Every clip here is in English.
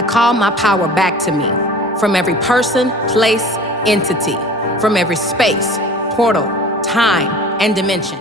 I call my power back to me from every person, place, entity, from every space, portal, time, and dimension.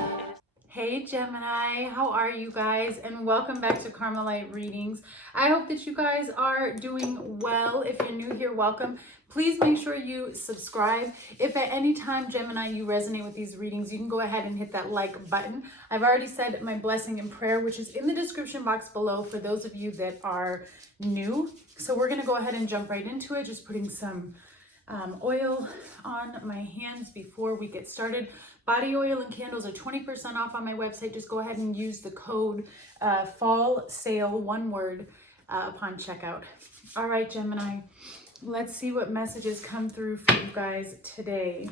Hey Gemini, how are you guys? And welcome back to Karma Light Readings. I hope that you guys are doing well. If you're new here, welcome. Please make sure you subscribe. If at any time, Gemini, you resonate with these readings, you can go ahead and hit that like button. I've already said my blessing and prayer, which is in the description box below for those of you that are new. So we're going to go ahead and jump right into it, just putting some oil on my hands before we get started. Body oil and candles are 20% off on my website. Just go ahead and use the code fall sale, one word, upon checkout. All right, Gemini, let's see what messages come through for you guys today.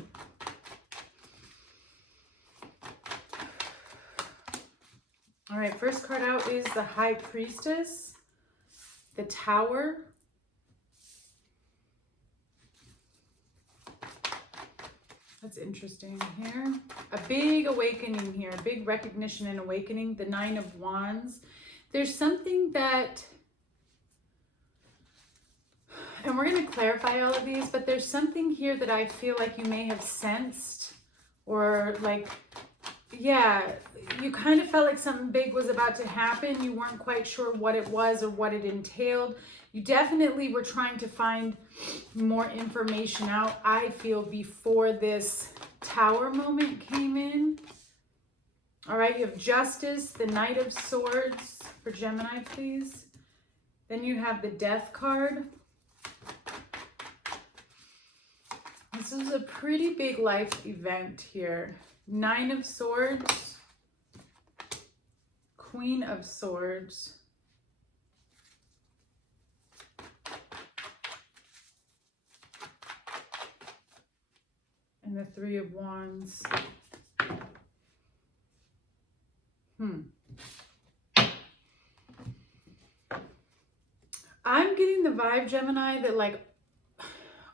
All right, first card out is the High Priestess, the Tower, that's interesting here. A big awakening here, a big recognition and awakening. The Nine of Wands. There's something that, and we're going to clarify all of these, but there's something here that I feel like you may have sensed, or like, yeah, you kind of felt like something big was about to happen. You weren't quite sure what it was or what it entailed. You definitely were trying to find more information out, I feel, before this Tower moment came in. All right, you have Justice, the Knight of Swords for Gemini, please. Then you have the Death card. This is a pretty big life event here. Nine of Swords, Queen of Swords, and the Three of Wands. I'm getting the vibe, Gemini, that like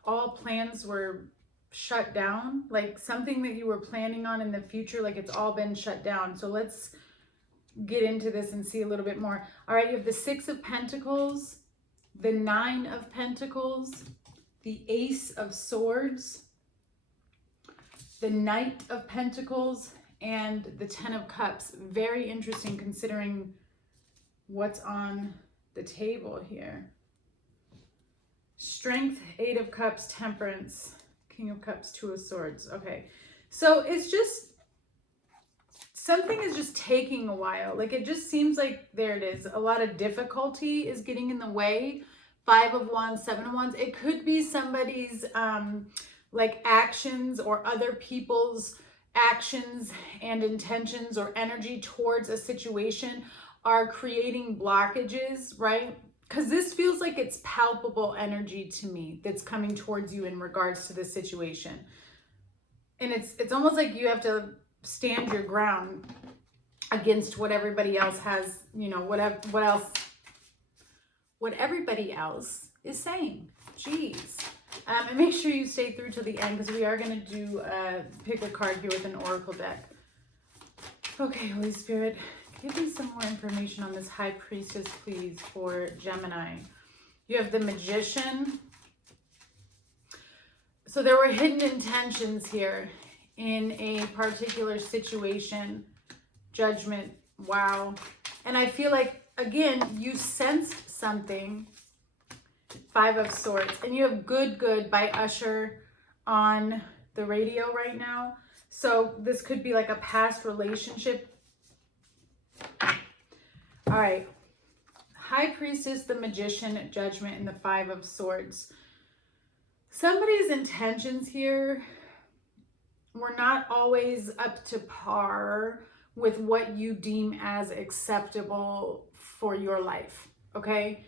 all plans were shut down, like something that you were planning on in the future, like it's all been shut down. So let's get into this and see a little bit more. All right, you have the Six of Pentacles, the Nine of Pentacles, the Ace of Swords, the Knight of Pentacles, and the Ten of Cups. Very interesting considering what's on the table here. Strength, Eight of Cups, Temperance, King of Cups, Two of Swords. Okay, so it's just, something is just taking a while. Like it just seems like, there it is, a lot of difficulty is getting in the way. Five of Wands, Seven of Wands. It could be somebody's like actions or other people's actions and intentions or energy towards a situation are creating blockages, right? Because this feels like it's palpable energy to me that's coming towards you in regards to this situation. And it's almost like you have to stand your ground against what everybody else has, you know, what everybody else is saying. Jeez. And make sure you stay through to the end, because we are going to do pick a card here with an oracle deck. Okay, Holy Spirit, give me some more information on this High Priestess, please, for Gemini. You have the Magician. So there were hidden intentions here in a particular situation. Judgment. Wow. And I feel like, again, you sensed something. Five of Swords. And you have Good by Usher on the radio right now. So this could be like a past relationship. All right. High Priestess, the Magician, Judgment, and the Five of Swords. Somebody's intentions here were not always up to par with what you deem as acceptable for your life. Okay.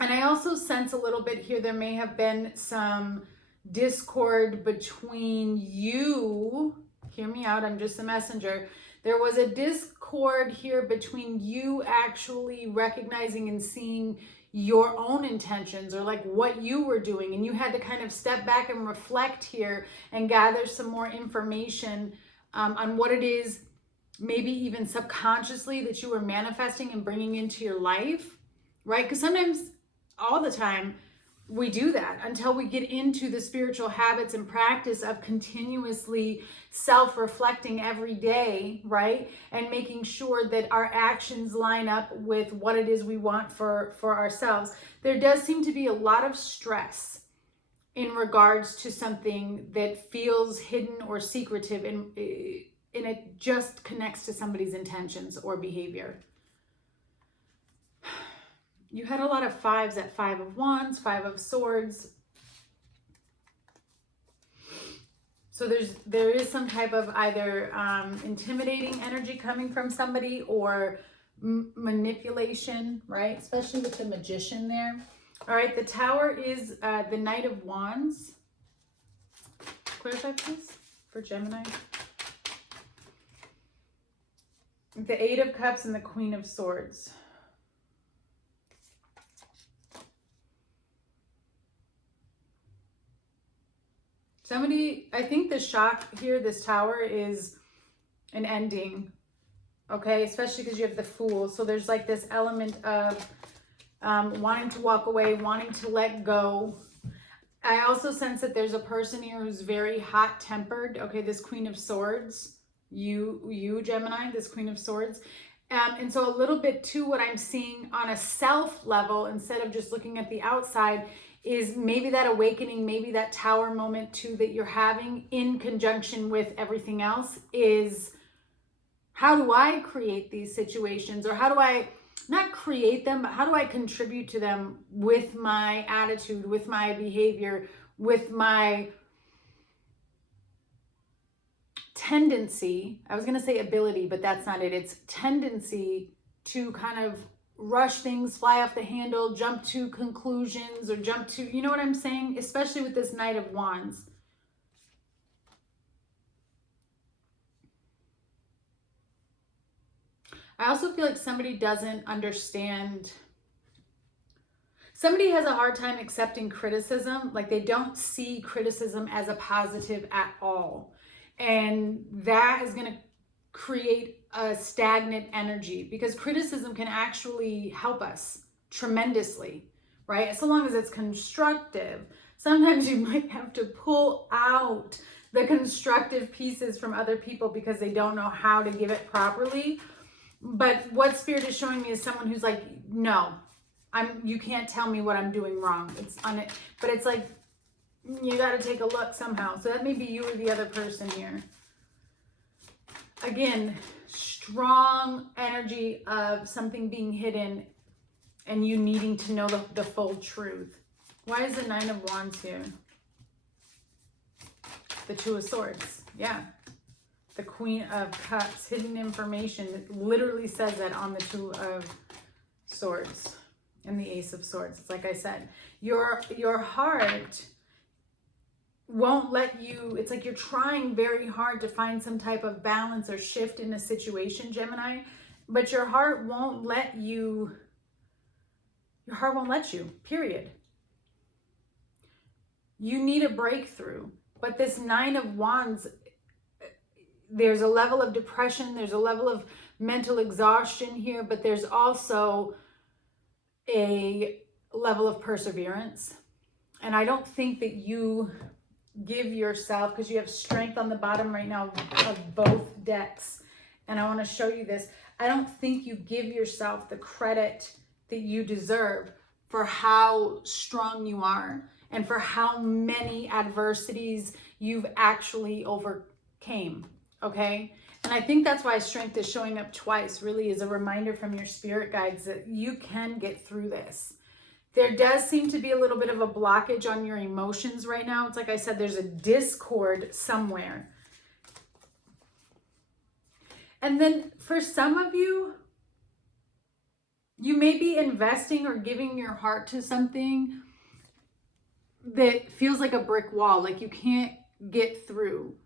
And I also sense a little bit here, there may have been some discord between you. Hear me out, I'm just a messenger. There was a discord here between you actually recognizing and seeing your own intentions, or like what you were doing, and you had to kind of step back and reflect here and gather some more information on what it is, maybe even subconsciously, that you were manifesting and bringing into your life, right? Because sometimes, all the time, we do that until we get into the spiritual habits and practice of continuously self-reflecting every day, right? And making sure that our actions line up with what it is we want for ourselves. There does seem to be a lot of stress in regards to something that feels hidden or secretive, and it just connects to somebody's intentions or behavior. You had a lot of fives at 5 of Wands, 5 of Swords. So there is some type of either intimidating energy coming from somebody or manipulation, right? Especially with the Magician there. All right, the Tower is the Knight of Wands. Clarify, please, for Gemini. The 8 of Cups and the Queen of Swords. Somebody, I think the shock here, this Tower, is an ending, okay? Especially because you have the Fool. So there's like this element of wanting to walk away, wanting to let go. I also sense that there's a person here who's very hot-tempered. Okay, this Queen of Swords, you Gemini, this Queen of Swords. And so a little bit too, what I'm seeing on a self level, instead of just looking at the outside, is maybe that awakening, maybe that Tower moment too that you're having in conjunction with everything else is, how do I create these situations? Or how do I not create them, but how do I contribute to them with my attitude, with my behavior, with my tendency? I was going to say ability, but that's not it. It's tendency to kind of rush things, fly off the handle, jump to conclusions, or jump to, you know what I'm saying? Especially with this Knight of Wands. I also feel like somebody doesn't understand. Somebody has a hard time accepting criticism. Like they don't see criticism as a positive at all. And that is going to create a stagnant energy, because criticism can actually help us tremendously, right? So long as it's constructive. Sometimes you might have to pull out the constructive pieces from other people because they don't know how to give it properly. But what Spirit is showing me is someone who's like, no, you can't tell me what I'm doing wrong. But it's like, you got to take a look somehow. So that may be you or the other person here. Again, strong energy of something being hidden and you needing to know the full truth. Why is the 9 of Wands here? The 2 of Swords. Yeah. The Queen of Cups. Hidden information. It literally says that on the 2 of Swords and the Ace of Swords. It's like I said, your heart won't let you, it's like you're trying very hard to find some type of balance or shift in a situation, Gemini, but your heart won't let you, period. You need a breakthrough. But this 9 of Wands, there's a level of depression, there's a level of mental exhaustion here, but there's also a level of perseverance. And I don't think that you give yourself, because you have strength on the bottom right now of both decks, and I want to show you this. I don't think you give yourself the credit that you deserve for how strong you are and for how many adversities you've actually overcame, okay? And I think that's why strength is showing up twice, really is a reminder from your spirit guides that you can get through this. There does seem to be a little bit of a blockage on your emotions right now. It's like I said, there's a discord somewhere. And then for some of you, you may be investing or giving your heart to something that feels like a brick wall, like you can't get through.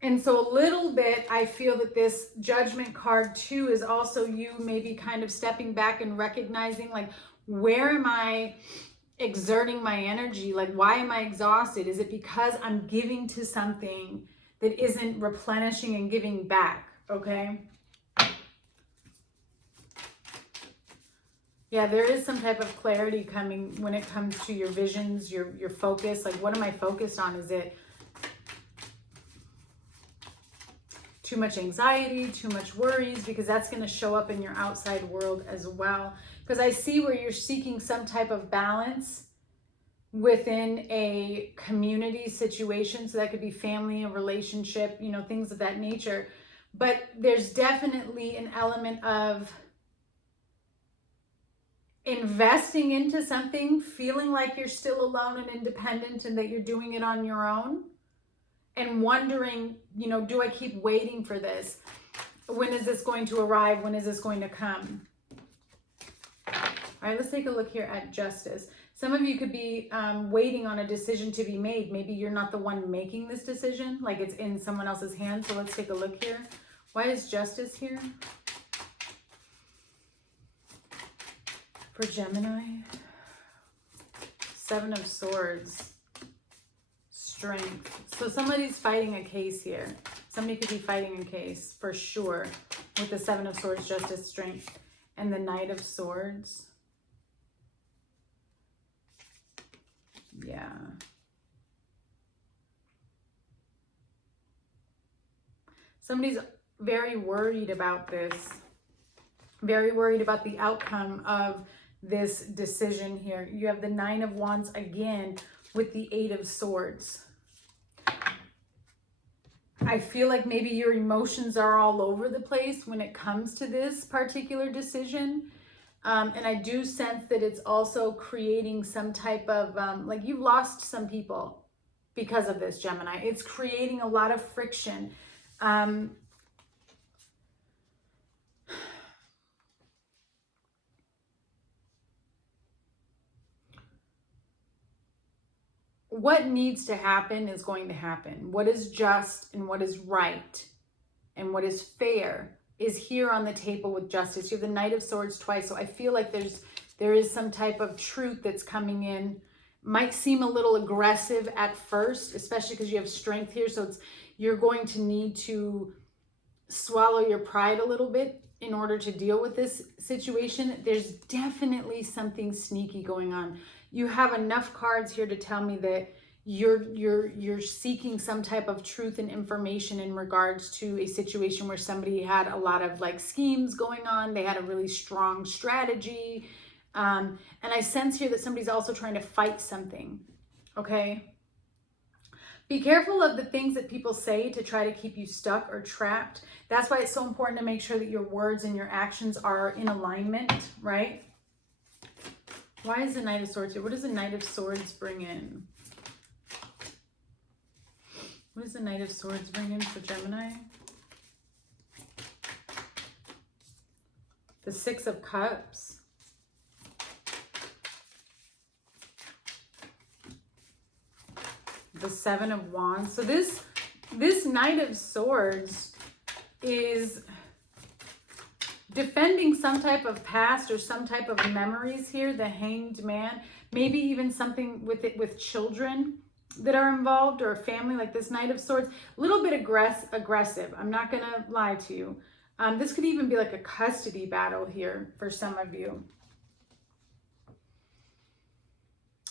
And so a little bit, I feel that this Judgment card too is also you maybe kind of stepping back and recognizing, like, where am I exerting my energy? Like, why am I exhausted? Is it because I'm giving to something that isn't replenishing and giving back? Okay. Yeah, there is some type of clarity coming when it comes to your visions, your focus. Like, what am I focused on? Is it too much anxiety, too much worries? Because that's going to show up in your outside world as well. Because I see where you're seeking some type of balance within a community situation. So that could be family, a relationship, you know, things of that nature. But there's definitely an element of investing into something, feeling like you're still alone and independent and that you're doing it on your own, and wondering, you know, do I keep waiting for this? When is this going to arrive? When is this going to come? All right, let's take a look here at justice. Some of you could be waiting on a decision to be made. Maybe you're not the one making this decision, like it's in someone else's hands. So let's take a look here. Why is justice here for Gemini? Seven of Swords, strength. So somebody's fighting a case here. Somebody could be fighting a case for sure with the Seven of Swords, justice, strength, and the Knight of Swords. Yeah. Somebody's very worried about this. Very worried about the outcome of this decision here. You have the Nine of Wands again with the Eight of Swords. I feel like maybe your emotions are all over the place when it comes to this particular decision. And I do sense that it's also creating some type of, like you've lost some people because of this, Gemini. It's creating a lot of friction. What needs to happen is going to happen. What is just and what is right and what is fair is here on the table with justice. You have the Knight of Swords twice. So I feel like there is some type of truth that's coming in. Might seem a little aggressive at first, especially because you have strength here. So you're going to need to swallow your pride a little bit in order to deal with this situation. There's definitely something sneaky going on. You have enough cards here to tell me that you're seeking some type of truth and information in regards to a situation where somebody had a lot of like schemes going on. They had a really strong strategy. And I sense here that somebody's also trying to fight something. Okay. Be careful of the things that people say to try to keep you stuck or trapped. That's why it's so important to make sure that your words and your actions are in alignment, right? Why is the Knight of Swords here? What does the Knight of Swords bring in? What does the Knight of Swords bring in for Gemini? The Six of Cups. The Seven of Wands. So this Knight of Swords is defending some type of past or some type of memories here. The Hanged Man, maybe even something with children that are involved or a family, like this Knight of Swords. A little bit aggressive. I'm not gonna lie to you. This could even be like a custody battle here for some of you.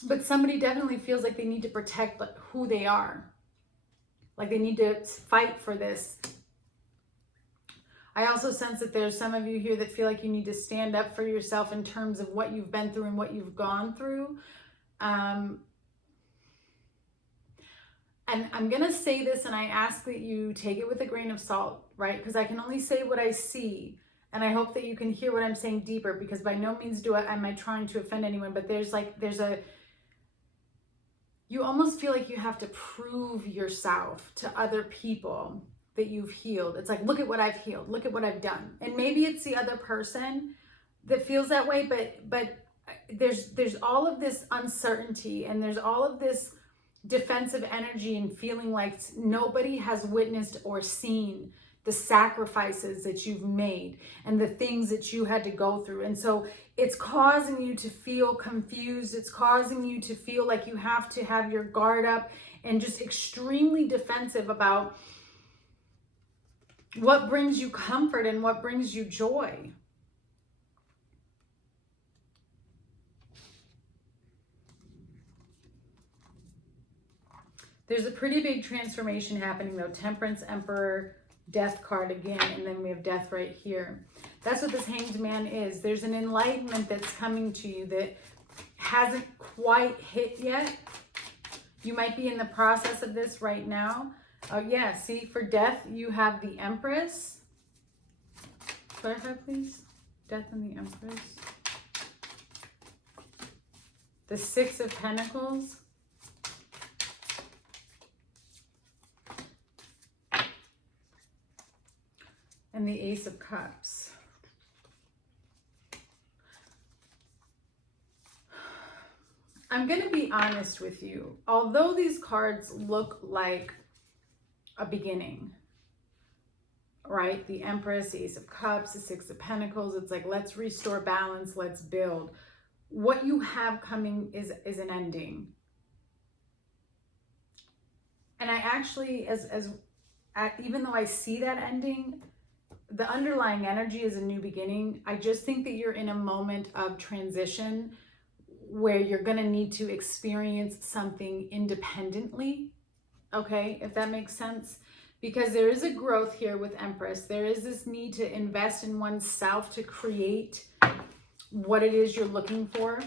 But somebody definitely feels like they need to protect who they are. Like they need to fight for this. I also sense that there's some of you here that feel like you need to stand up for yourself in terms of what you've been through and what you've gone through. And I'm going to say this, and I ask that you take it with a grain of salt, right? Because I can only say what I see. And I hope that you can hear what I'm saying deeper, because by no means am I trying to offend anyone, but you almost feel like you have to prove yourself to other people that you've healed. It's like, look at what I've healed. Look at what I've done. And maybe it's the other person that feels that way, but there's all of this uncertainty, and there's all of this defensive energy and feeling like nobody has witnessed or seen the sacrifices that you've made and the things that you had to go through. And so it's causing you to feel confused. It's causing you to feel like you have to have your guard up and just extremely defensive about what brings you comfort and what brings you joy. There's a pretty big transformation happening though. Temperance, Emperor, Death card again, and then we have Death right here. That's what this Hanged Man is. There's an enlightenment that's coming to you that hasn't quite hit yet. You might be in the process of this right now. Oh yeah, see, for Death, you have the Empress. Clarify, please. Death and the Empress. The Six of Pentacles. And the Ace of Cups. I'm going to be honest with you. Although these cards look like a beginning, right? The Empress, the Ace of Cups, the Six of Pentacles. It's like, let's restore balance. Let's build. What you have coming is an ending. And I actually, even though I see that ending, the underlying energy is a new beginning. I just think that you're in a moment of transition where you're going to need to experience something independently. Okay, if that makes sense. Because there is a growth here with Empress. There is this need to invest in oneself to create what it is you're looking for.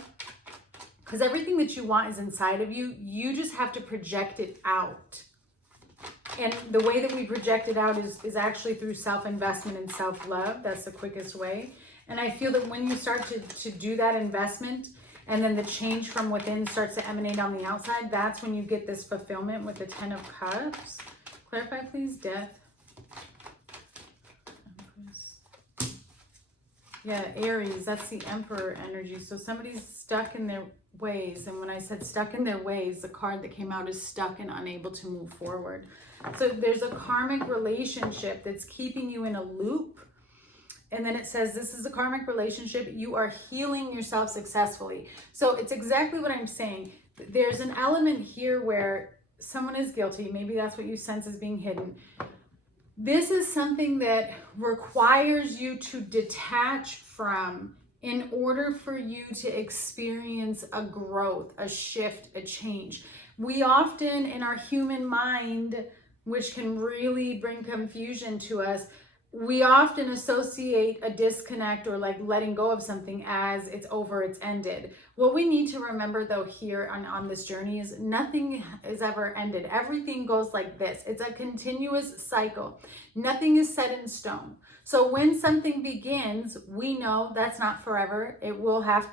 Because everything that you want is inside of you. You just have to project it out. And the way that we project it out is actually through self-investment and self-love. That's the quickest way. And I feel that when you start to do that investment, and then the change from within starts to emanate on the outside, that's when you get this fulfillment with the Ten of Cups. Clarify, please. Death. Yeah, Aries, that's the Emperor energy. So somebody's stuck in their ways. And when I said stuck in their ways, the card that came out is stuck and unable to move forward. So there's a karmic relationship that's keeping you in a loop. And then it says, this is a karmic relationship. You are healing yourself successfully. So it's exactly what I'm saying. There's an element here where someone is guilty. Maybe that's what you sense is being hidden. This is something that requires you to detach from in order for you to experience a growth, a shift, a change. We often, in our human mind, which can really bring confusion to us, we often associate a disconnect or like letting go of something as it's over, it's ended. What we need to remember though here on this journey is nothing is ever ended. Everything goes like this. It's a continuous cycle. Nothing is set in stone. So when something begins, we know that's not forever.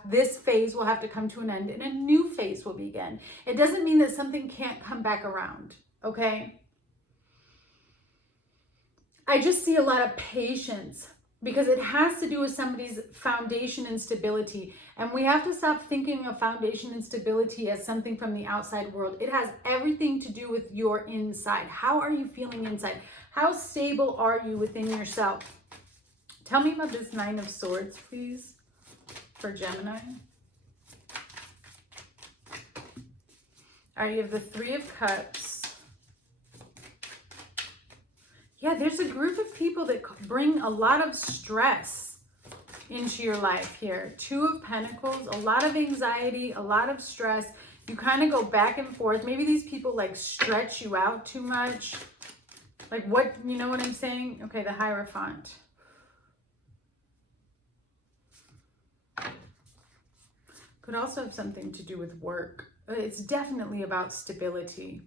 This phase will have to come to an end and a new phase will begin. It doesn't mean that something can't come back around, okay? I just see a lot of patience because it has to do with somebody's foundation and stability. And we have to stop thinking of foundation and stability as something from the outside world. It has everything to do with your inside. How are you feeling inside? How stable are you within yourself? Tell me about this Nine of Swords, please, for Gemini. All right, you have the Three of Cups. Yeah, there's a group of people that bring a lot of stress into your life here. Two of Pentacles, a lot of anxiety, a lot of stress. You kind of go back and forth. Maybe these people like stretch you out too much. Like what, you know what I'm saying? Okay, the Hierophant. Could also have something to do with work. It's definitely about stability.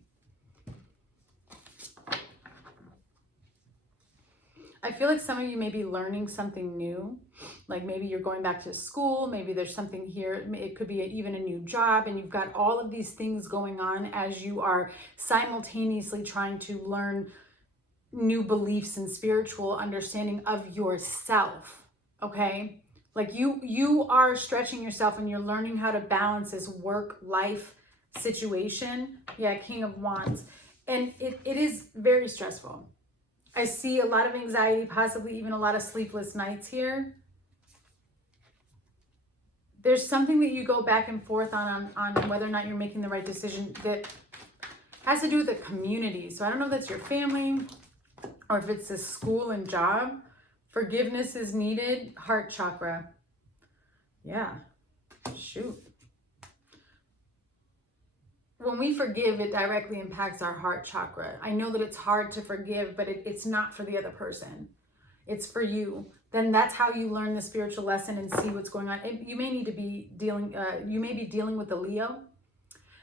I feel like some of you may be learning something new. Like maybe you're going back to school. Maybe there's something here. It could be even a new job. And you've got all of these things going on as you are simultaneously trying to learn new beliefs and spiritual understanding of yourself. Okay? Like you are stretching yourself and you're learning how to balance this work-life situation. Yeah, King of Wands. And it is very stressful. I see a lot of anxiety, possibly even a lot of sleepless nights here. There's something that you go back and forth on whether or not you're making the right decision that has to do with the community. So I don't know if that's your family or if it's a school and job. Forgiveness is needed. Heart chakra. Yeah. Shoot. when we forgive, it directly impacts our heart chakra. I know that it's hard to forgive, but it's not for the other person. It's for you. Then that's how you learn the spiritual lesson and see what's going on. You may need to be dealing with a Leo,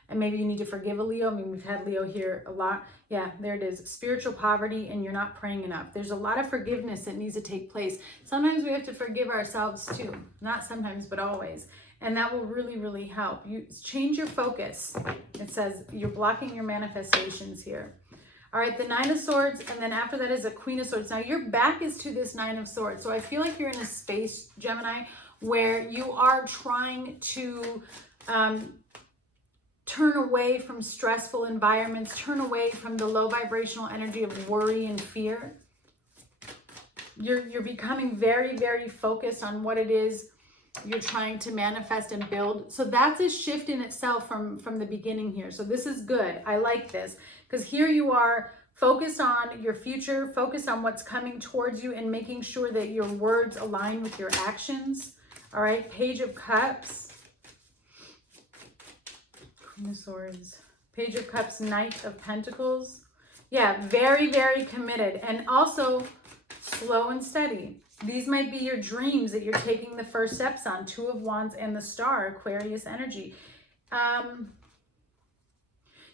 and maybe you need to forgive a Leo. I mean, we've had Leo here a lot. Yeah, there it is. Spiritual poverty, and you're not praying enough. There's a lot of forgiveness that needs to take place. Sometimes we have to forgive ourselves too. Not sometimes, but always. And that will really, really help. You change your focus. It says you're blocking your manifestations here. All right, the Nine of Swords, and then after that is a Queen of Swords. Now your back is to this Nine of Swords. So I feel like you're in a space, Gemini, where you are trying to turn away from stressful environments, turn away from the low vibrational energy of worry and fear. You're becoming very, very focused on what it is you're trying to manifest and build. So that's a shift in itself from the beginning here. So this is good. I like this because here you are focused on your future, focused on what's coming towards you and making sure that your words align with your actions. All right, Page of Cups, Queen of Swords, Page of Cups, Knight of Pentacles. Yeah, very, very committed and also slow and steady. These might be your dreams that you're taking the first steps on. Two of Wands and the Star, Aquarius energy.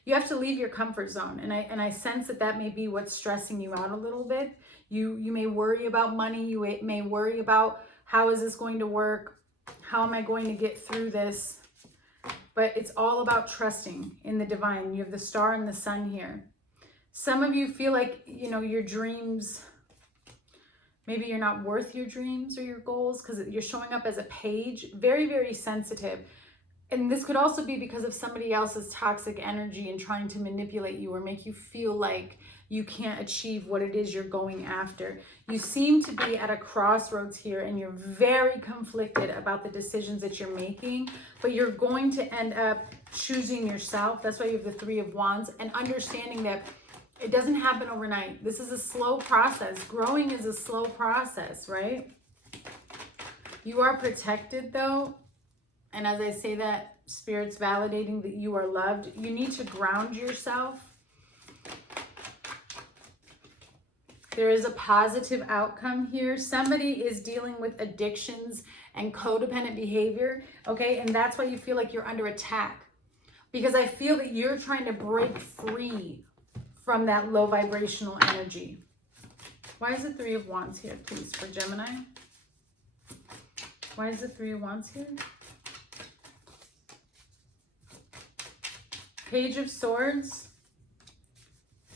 You have to leave your comfort zone. And I sense that may be what's stressing you out a little bit. You may worry about money. You may worry about how is this going to work? How am I going to get through this? But it's all about trusting in the divine. You have the Star and the Sun here. Some of you feel like, your dreams, maybe you're not worth your dreams or your goals because you're showing up as a page, very, very sensitive. And this could also be because of somebody else's toxic energy and trying to manipulate you or make you feel like you can't achieve what it is you're going after. You seem to be at a crossroads here and you're very conflicted about the decisions that you're making, but you're going to end up choosing yourself. That's why you have the Three of Wands and understanding that it doesn't happen overnight. This is a slow process. Growing is a slow process, right? You are protected though. And as I say that, Spirit's validating that you are loved. You need to ground yourself. There is a positive outcome here. Somebody is dealing with addictions and codependent behavior, okay? And that's why you feel like you're under attack. Because I feel that you're trying to break free from that low vibrational energy. Why is the Three of Wands here, please, for Gemini? Why is the Three of Wands here? Page of Swords,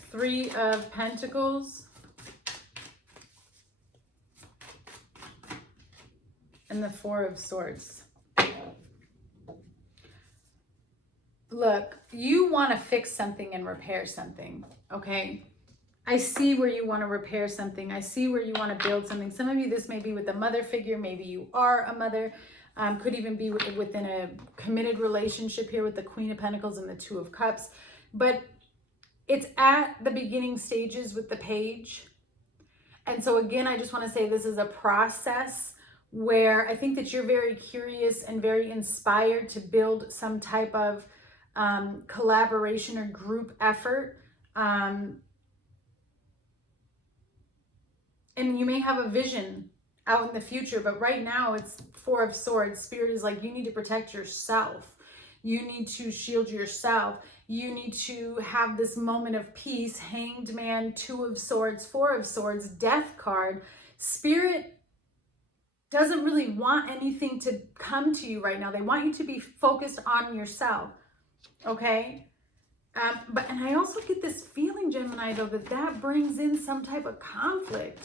Three of Pentacles, and the Four of Swords. Look, you want to fix something and repair something, okay? I see where you want to repair something. I see where you want to build something. Some of you, this may be with a mother figure. Maybe you are a mother. Could even be within a committed relationship here with the Queen of Pentacles and the Two of Cups. But it's at the beginning stages with the Page. And so again, I just want to say this is a process where I think that you're very curious and very inspired to build some type of collaboration or group effort. And you may have a vision out in the future, but right now it's Four of Swords. Spirit is like, you need to protect yourself. You need to shield yourself. You need to have this moment of peace. Hanged Man, Two of Swords, Four of Swords, Death card. Spirit doesn't really want anything to come to you right now. They want you to be focused on yourself, okay? And I also get this feeling, Gemini, though, that brings in some type of conflict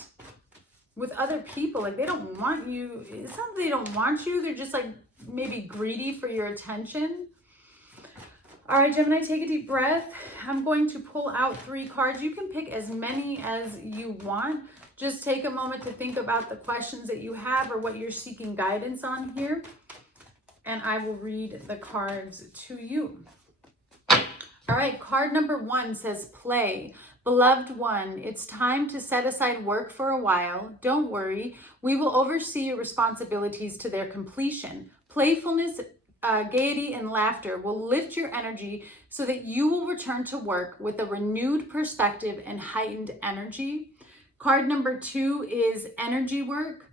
with other people. Like they don't want you. It's not that they don't want you. They're just like maybe greedy for your attention. All right, Gemini, take a deep breath. I'm going to pull out 3 cards. You can pick as many as you want. Just take a moment to think about the questions that you have or what you're seeking guidance on here. And I will read the cards to you. All right, card number 1 says play. Beloved one, it's time to set aside work for a while. Don't worry, we will oversee your responsibilities to their completion. Playfulness gaiety and laughter will lift your energy so that you will return to work with a renewed perspective and heightened energy. Card number 2 is energy work.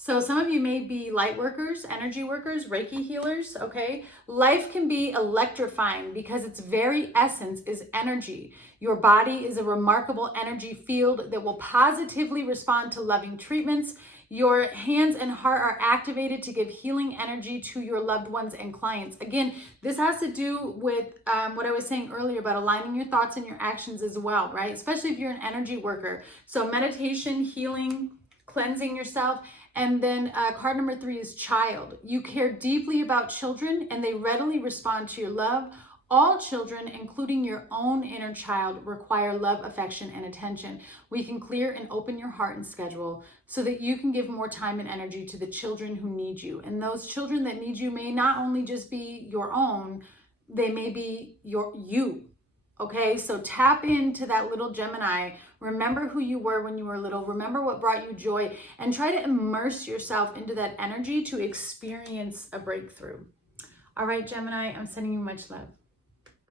So some of you may be light workers, energy workers, Reiki healers, okay? Life can be electrifying because its very essence is energy. Your body is a remarkable energy field that will positively respond to loving treatments. Your hands and heart are activated to give healing energy to your loved ones and clients. Again, this has to do with what I was saying earlier about aligning your thoughts and your actions as well, right? Especially if you're an energy worker. So meditation, healing, cleansing yourself. And then card number 3 is child. You care deeply about children and they readily respond to your love. All children, including your own inner child, require love, affection, and attention. We can clear and open your heart and schedule so that you can give more time and energy to the children who need you. And those children that need you may not only just be your own, they may be you. Okay, so tap into that little Gemini. Remember who you were when you were little. Remember what brought you joy and try to immerse yourself into that energy to experience a breakthrough. All right, Gemini, I'm sending you much love.